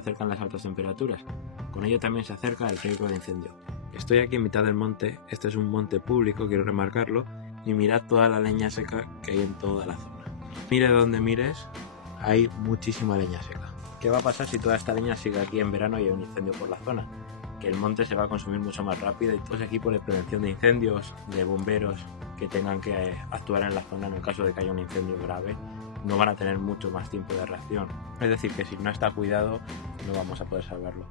acercan las altas temperaturas. Con ello también se acerca el riesgo de incendio. Estoy aquí en mitad del monte, este es un monte público, quiero remarcarlo, y mirad toda la leña seca que hay en toda la zona. Mire donde mires, hay muchísima leña seca. ¿Qué va a pasar si toda esta leña sigue aquí en verano y hay un incendio por la zona? Que el monte se va a consumir mucho más rápido y todos los equipos de prevención de incendios, de bomberos que tengan que actuar en la zona en el caso de que haya un incendio grave, no van a tener mucho más tiempo de reacción. Es decir, que si no está cuidado no vamos a poder salvarlo.